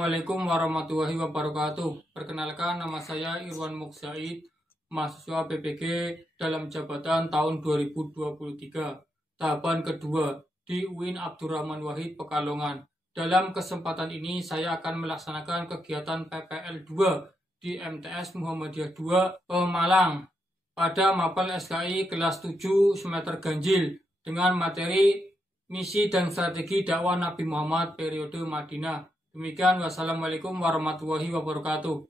Assalamualaikum warahmatullahi wabarakatuh. Perkenalkan, nama saya Irwan Muksaid, mahasiswa PPG dalam jabatan tahun 2023, tahapan kedua di UIN Abdurrahman Wahid Pekalongan. Dalam kesempatan ini saya akan melaksanakan kegiatan PPL 2 di MTS Muhammadiyah 2 Pemalang pada Mapel SKI kelas 7 semester ganjil dengan materi misi dan strategi dakwah Nabi Muhammad periode Madinah. Demikian, wassalamualaikum warahmatullahi wabarakatuh.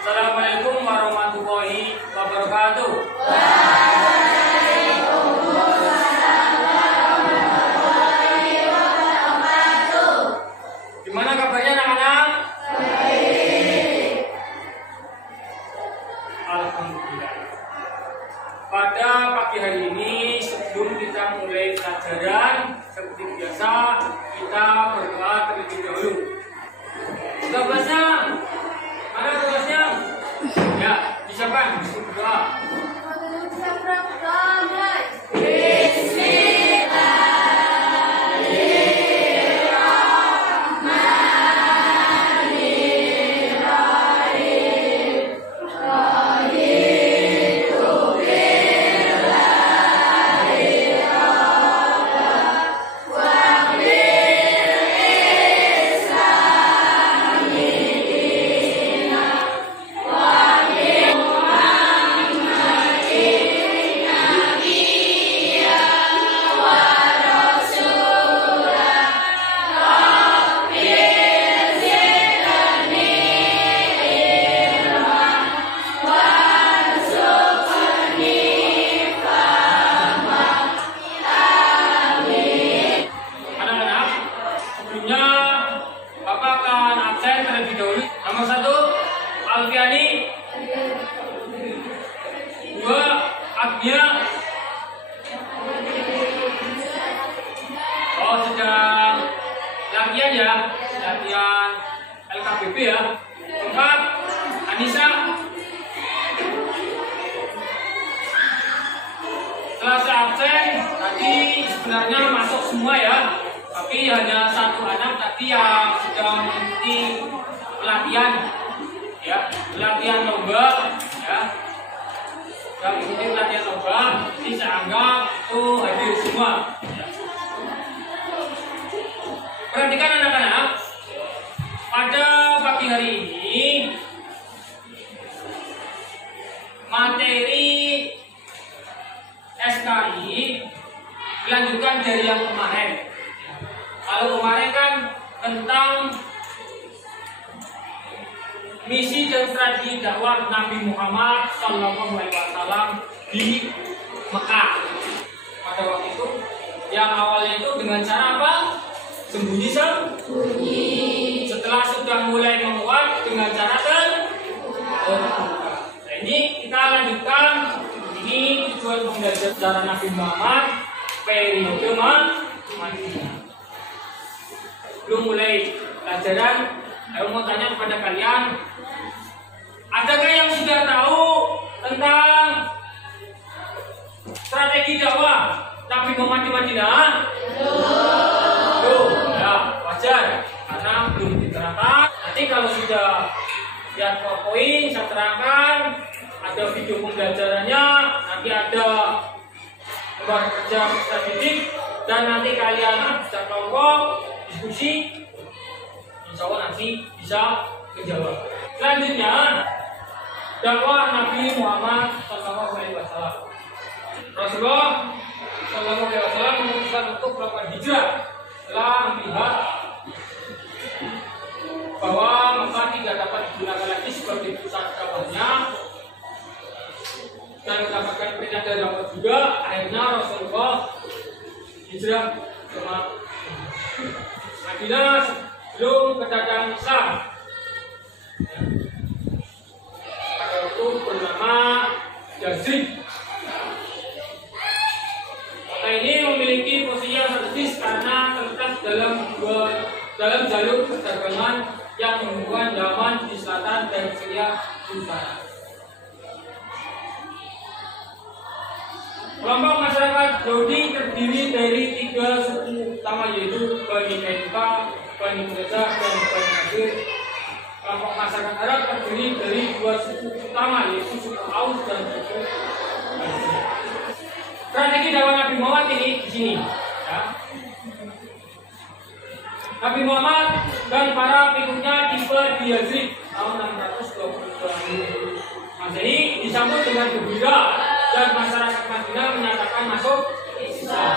Assalamualaikum warahmatullahi wabarakatuh. Gimana kabarnya anak-anak? Alhamdulillah. Pada pagi hari ini sebelum kita mulai pelajaran, seperti biasa kita berdoa terlebih dahulu. Tugasnya, mana tugasnya? Ya, disiapkan, berdoa. Nomor 1, Alfiani. 2, Agnia. Oh, sedang latihan ya, latihan LKBB ya. 4, Anissa. Setelah saya absen, tadi sebenarnya masuk semua ya, tapi hanya satu anak tadi yang sedang mengikuti pelatihan ya, pelatihan lomba ya, yang ikuti pelatihan lomba. Jadi saya anggap itu hadir semua ya. Perhatikan anak-anak, pada pagi hari ini materi SKI dilanjutkan dari yang kemarin. Kalau kemarin kan tentang misi dan strategi dakwah Nabi Muhammad SAW di Mekah. Pada waktu itu, yang awalnya itu dengan cara apa? Sembunyi-sembunyi. Setelah sudah mulai menguat dengan cara terbuka. Nah, ini kita lanjutkan. Ini tujuan pembelajaran Nabi Muhammad periode Madinah. Belum mulai pelajaran, saya mau tanya kepada kalian, adakah yang sudah tahu tentang strategi dakwah Nabi Muhammad di Madinah? Belum. Ya, wajar, karena belum diterangkan. Nanti kalau sudah lihat PowerPoint, saya terangkan, ada video pembelajarannya, nanti ada gambar kerja peserta didik, dan nanti kalian bisa kelompok diskusi. Insya Allah nanti bisa menjawab. Selanjutnya, dakwah Nabi Muhammad SAW. Rasulullah SAW memutuskan untuk melakukan hijrah setelah melihat bahwa Mekah tidak dapat digunakan lagi sebagai pusat dakwahnya dan mendapatkan perintah dari Allah juga. Akhirnya Rasulullah hijrah ke Madinah sebelum kedatangan Islam. Pada waktu bernama Yazid. Kota ini memiliki posisi yang strategis karena terletak dalam jalur perdagangan yang menghubungkan Yaman di selatan dan Syria di utara. Kelompok masyarakat Yahudi terdiri dari 3 suku utama, yaitu Bani Kainuka, Bani Quraisyah, dan Bani Nadir. Kelompok masyarakat Arab terdiri dari 2 suku utama, yaitu suku Aus dan suku Khazraj. Strategi dakwah Nabi Muhammad ini di sini. Ya. Nabi Muhammad dan para pengikutnya tiba di Yazid tahun 622 Masehi disambut dengan gembira dan masyarakat Madinah menyatakan masuk Islam.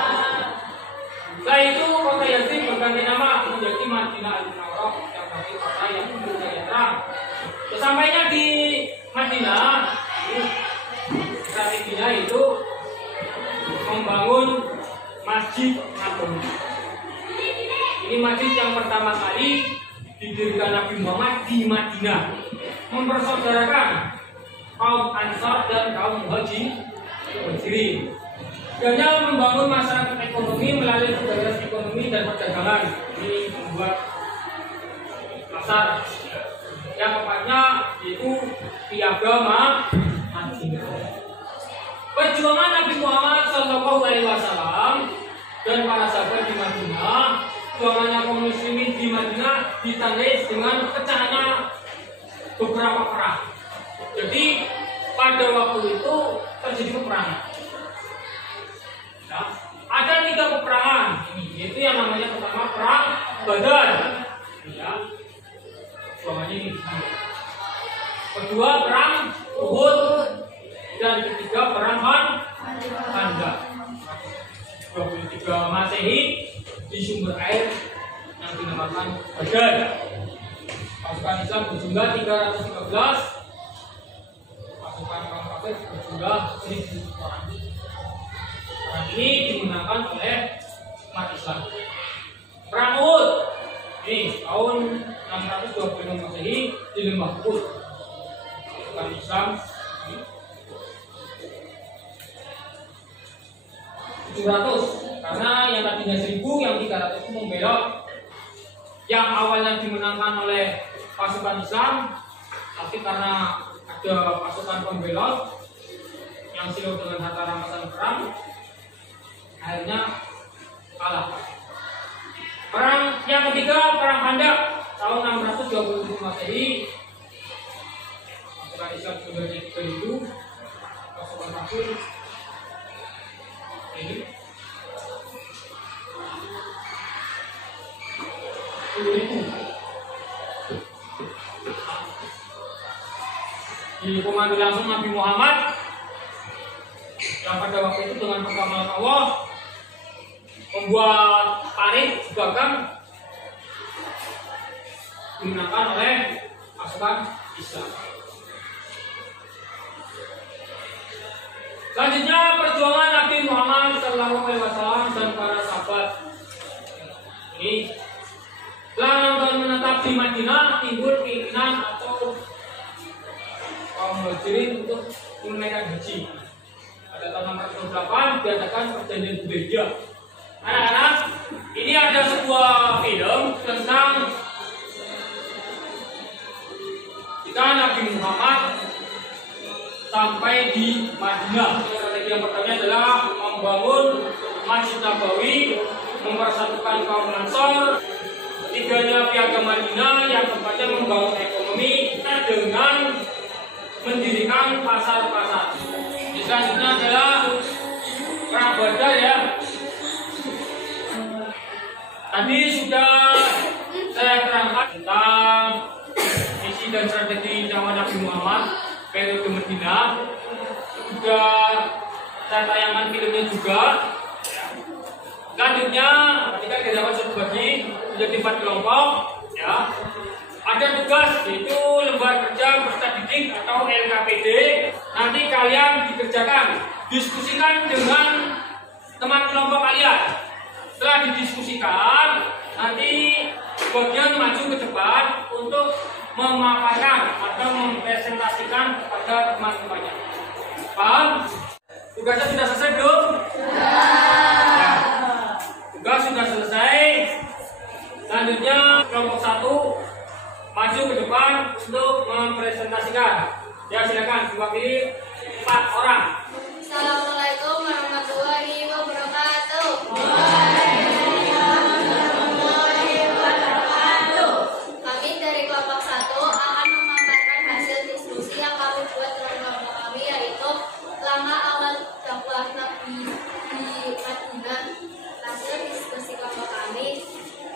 Setelah itu kota Yazid berganti nama menjadi Madinah Al-Munawwarah yang berarti kota yang berjaya terang. Sesampainya di Madinah, strateginya itu membangun Masjid Nabawi. Ini masjid yang pertama kali didirikan Nabi Muhammad di Madinah, mempersaudarakan kaum Ansar dan kaum Muhajirin. Tujuannya membangun masyarakat ekonomi melalui kegiatan ekonomi dan perdagangan. Ini membuat pasar yang tepatnya itu Piagam Madinah. Perjuangan Nabi Muhammad SAW dan para sahabat di Madinah, perjuangannya kaum muslimin di Madinah ditandai dengan pecahnya beberapa perang. Jadi pada waktu itu terjadi peperangan. Ya, ada 3 peperangan, yaitu yang namanya pertama perang Badar. Ya, perjuangannya ini. Kedua perang Uhud dan ketiga perang Khandaq. 23 Masehi di sumber air yang dinamakan Badar. Pasukan Islam berjumlah 313. Pasukan kaum kafir berjumlah 1000 orang. Perang ini dimenangkan oleh umat Islam. Perang Uhud ini tahun 626 Masehi di Lembah Uhud. Pasukan Islam 700, karena yang tadinya 1000, yang 300 itu membelot. Yang awalnya dimenangkan oleh pasukan Islam, tapi karena ada pasukan pembelot yang silau dengan harta rampasan perang, akhirnya kalah. Perang yang ketiga, perang Khandaq tahun 627 Masehi. Pasukan Islam sebenarnya itu pasukan kafir ini 10.000 dikomando langsung Nabi Muhammad yang pada waktu itu dengan pertolongan Allah membuat parit gagang digunakan oleh pasukan Islam. Selanjutnya perjuangan Nabi Muhammad SAW dan para sahabat ini setelah menetap di Madinah, timbul keinginan atau kaum Muhajirin untuk menunaikan haji. Pada tahun 608 diadakan perjanjian Hudaybiyah. Anak-anak, ini ada sebuah film tentang jika Nabi Muhammad sampai di Madinah. Strategi yang pertama adalah membangun Masjid Nabawi, mempersatukan kaum Ansar. Ketiganya Piagam Madinah, yang keempatnya membangun ekonomi dengan mendirikan pasar-pasar. Selanjutnya adalah perang Badar ya. Tadi sudah saya terangkan tentang misi dan strategi zaman Nabi Muhammad periode Madinah. Sudah saya tayangkan filmnya juga. Selanjutnya ketika diadakan terbagi menjadi 4 kelompok ya. Ada tugas yaitu lembar kerja peserta didik atau LKPD. Nanti kalian dikerjakan, diskusikan dengan teman kelompok kalian. Setelah didiskusikan, nanti bagian maju ke depan untuk memaparkan atau mempresentasikan kepada teman-temannya. Paham? Tugasnya sudah selesai belum? Ya. Tugas sudah selesai. Selanjutnya kelompok 1 diwakili 4 orang. Assalamualaikum warahmatullahi wabarakatuh. Kami dari kelompok 1 akan memaparkan hasil diskusi yang kami buat dalam kelompok kami, yaitu lama awal dakwah Nabi di Madinah. Hasil diskusi kelompok kami: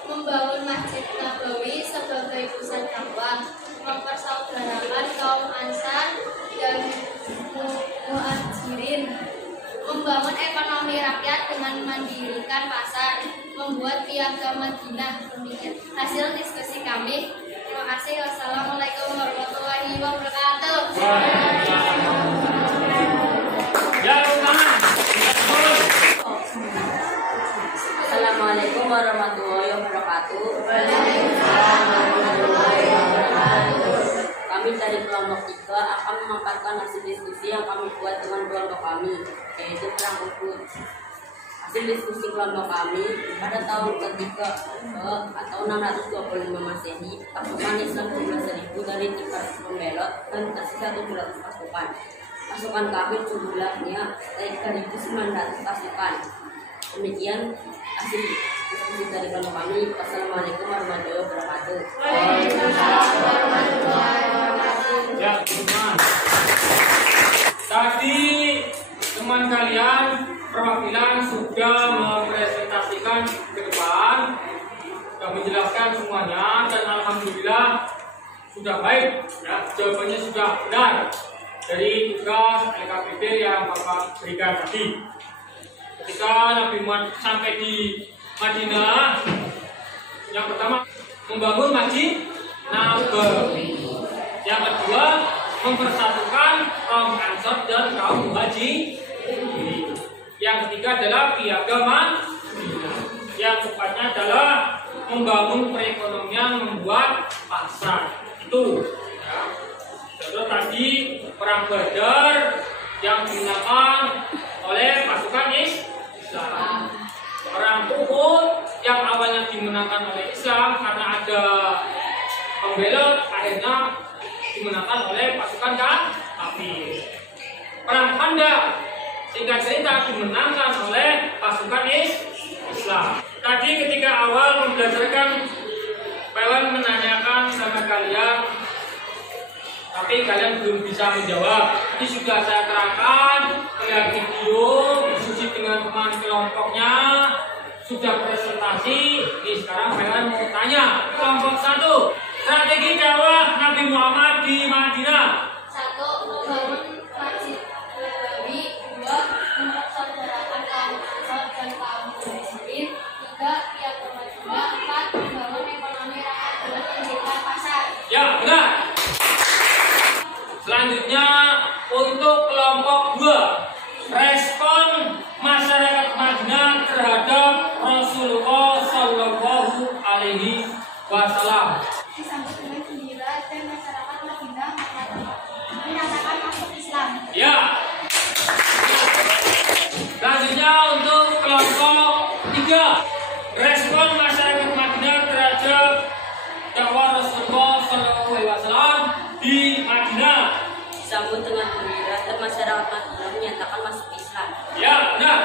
membangun Masjid Nabawi sebagai pusat dakwah, mempersaudarakan kaum Ansar dan Muhajirin, membangun ekonomi rakyat dengan mendirikan pasar, membuat piagam Madinah. Demikian hasil diskusi kami. Terima kasih. Wassalamualaikum warahmatullahi wabarakatuh. Assalamualaikum warahmatullahi wabarakatuh. Kami dari kelompok 3 akan memaparkan hasil diskusi yang kami buat dengan kelompok kami, yaitu Perang Uhud. Hasil diskusi kelompok kami: pada tahun ketiga atau 625 Masehi, pasukan Islam jumlah 1000 dari 300 pembelot dan tersisa 700 pasukan. Pasukan kami jumlahnya 3.900 pasukan. Demikian hasil diskusi dari kelompok kami. Wassalamualaikum warahmatullahi wabarakatuh. Ya, teman. Tadi teman kalian perwakilan sudah mempresentasikan ke depan, sudah menjelaskan semuanya, dan alhamdulillah sudah baik. Ya, jawabannya sudah benar dari tugas LKPD yang Bapak berikan tadi. Ketika Nabi Muhammad sampai di Madinah, yang pertama membangun Masjid Nabawi, yang kedua mempersatukan kaum Ansar dan kaum Muhajirin, yang ketiga adalah piagam Madinah, yang keempatnya adalah membangun perekonomian, membuat pasar. Itu ya. Terus tadi perang Badar yang dimenangkan oleh pasukan Islam. Perang Uhud yang awalnya dimenangkan oleh Islam karena ada pembelot, akhirnya dimenangkan oleh pasukan kafir. Perang Khandaq singkat cerita dimenangkan oleh pasukan Islam. Tadi ketika awal membelajarkan, Pewan menanyakan sama kalian, tapi kalian belum bisa menjawab. Ini sudah saya terangkan, lihat video, diskusi dengan teman kelompoknya, sudah presentasi. Ini sekarang kalian mau tanya. Kelompok 1, strategi dakwah Nabi Muhammad di Madinah. 1. Membangun Masjid Nabawi. 2. Mempersaudarakan kaum Ansar dan kaum Muhajirin. 3. Piagam Madinah. 4. Membangun ekonomi rakyat dengan mendirikan pasar. Ya, benar. Selanjutnya untuk kelompok 2, respon masyarakat Madinah terhadap Rasulullah Shallallahu Alaihi Wasallam. Disambut dengan gembira dan masyarakat Madinah menyatakan masuk Islam. Ya. Selanjutnya untuk kelompok 3, respon masyarakat Madinah terhadap dakwah Rasulullah Shallallahu Alaihi Wasallam di Madinah. Disambut dengan gembira dan masyarakat Madinah menyatakan masuk Islam. Ya, benar.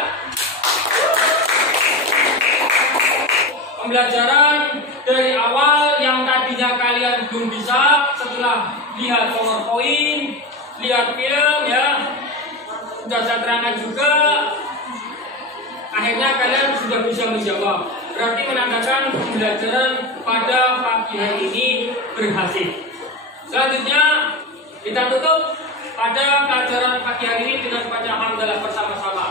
Pembelajaran dari awal yang tadinya kalian belum bisa, setelah lihat PowerPoint, lihat film, ya, sudah saya terangkan juga, akhirnya kalian sudah bisa menjawab. Berarti menandakan pembelajaran pada pagi hari ini berhasil. Selanjutnya kita tutup pada pelajaran pagi hari ini dengan baca hamdalah bersama-sama.